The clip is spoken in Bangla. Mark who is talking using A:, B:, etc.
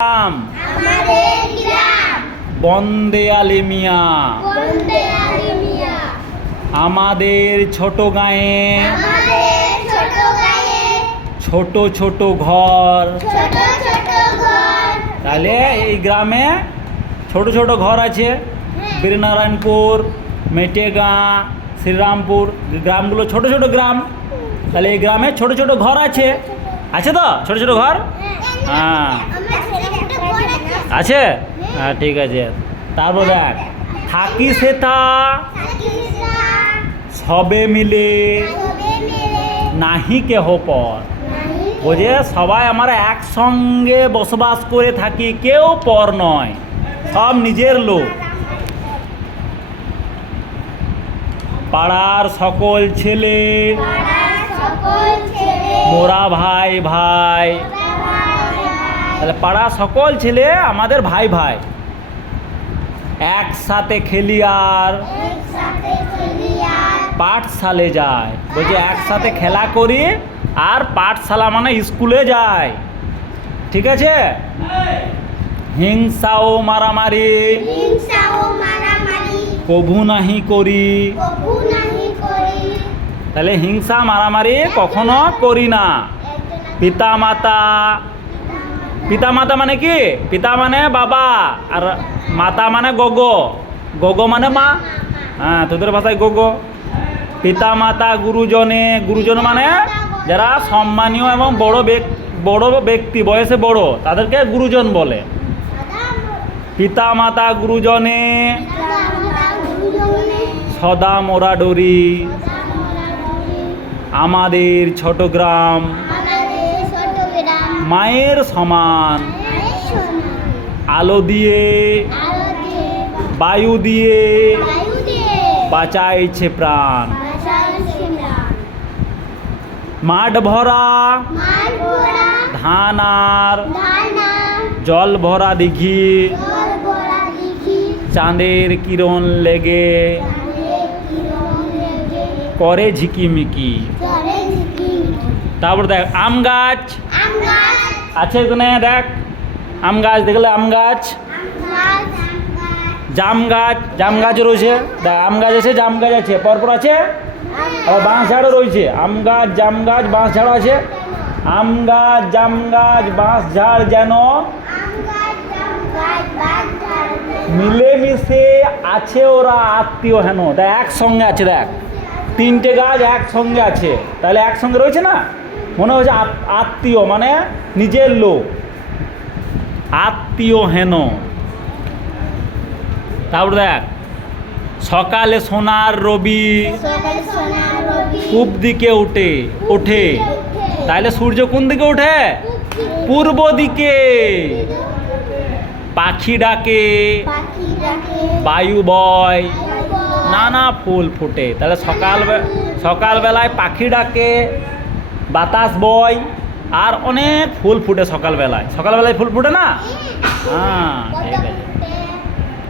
A: আমাদের
B: বন্দে আলিমিয়া। আমাদের ছোট গায়ে।
A: ছোট
B: ছোট ঘর। তাহলে এই গ্রামে ছোট ছোট ঘর আছে।
A: হ্যাঁ।
B: বীরনারায়ণপুর মেটেগাঁ শ্রীরামপুর গ্রামগুলো ছোট ছোট গ্রাম। তাহলে এই গ্রামে ছোট ছোট ঘর আছে। আছে তো? ছোট ছোট ঘর? হ্যাঁ
A: আমরা ছোট ছোট ঘর আছে?
B: হ্যাঁ ঠিক আছে। তারপর দেখ। থাকি সেথা। সবে মিলে। নাহি কেহ পর। বোঝে? সবাই আমরা একসঙ্গে বসবাস করে থাকি কেউ পর নয়। সব নিজের লোক। পাড়ার সকল ছেলে। মোরা ভাই ভাই। তাহলে পাড়ার সকল ছেলে আমাদের ভাই ভাই। একসাথে খেলি আর পাঠশালে যায়। বলছি একসাথে খেলা করি আর পাঠশালা মানে স্কুলে যায় ঠিক আছে? হিংসা ও মারামারি। কভু নাহি করি। তাহলে হিংসা মারামারি কখনো করি না। পিতা মাতা পিতা মাতা মানে কি? পিতা মানে বাবা আর মাতা মানে গগো। গগো মানে মা। হ্যাঁ তোদের ভাষায় গগো। পিতা মাতা গুরুজনে, গুরুজন মানে যারা সম্মানীয় এবং বড় বড় ব্যক্তি, বয়সে বড়, তাদেরকে গুরুজন বলে। পিতা মাতা গুরুজনে, সদা মোরা ডরি। আমাদের ছোট গ্রাম। মায়ের সমান। আলো দিয়ে, বায়ু দিয়ে বাঁচাইছে প্রাণ। মাঠ ভরা, ধান আর জল ভরা দিঘি। চাঁদের কিরণ লেগে, করে ঝিকিমিকি। তারপর দেখ আম গাছ। আছে এখানে দেখ। আম গাছ দেখলে আম গাছ। জাম গাছ জাম গাছ রয়েছে। দেখ আম গাছ আছে জাম গাছ আছে। পরপর আছে? আর বাঁশ ঝাড়ও রয়েছে। আম গাছ জাম গাছ বাঁশ ঝাড়ও আছে। আম গাছ জাম গাছ বাঁশ ঝাড় যেন মিলেমিশে আছে ওরা আত্মীয় হেন। দেখ একসঙ্গে আছে দেখ। তিনটে গাছ একসঙ্গে আছে। তাহলে একসঙ্গে রয়েছে না? মনে হচ্ছে আত- আত্মীয় মানে নিজের লোক। আত্মীয় হেন। তারপর দেখ সকালে সোনার রবি পূব দিকে উঠে ওঠে। তাহলে সূর্য কোন দিকে ওঠে? পূর্ব দিকে। পাখি ডাকে। বায়ু বয়। নানা ফুল ফোটে। তাহলে সকাল সকালবেলায় পাখি ডাকে। বাতাস বয় আর অনেক ফুল ফুটে সকালবেলায়। সকালবেলায় ফুল ফুটে না? হ্যাঁ ঠিক আছে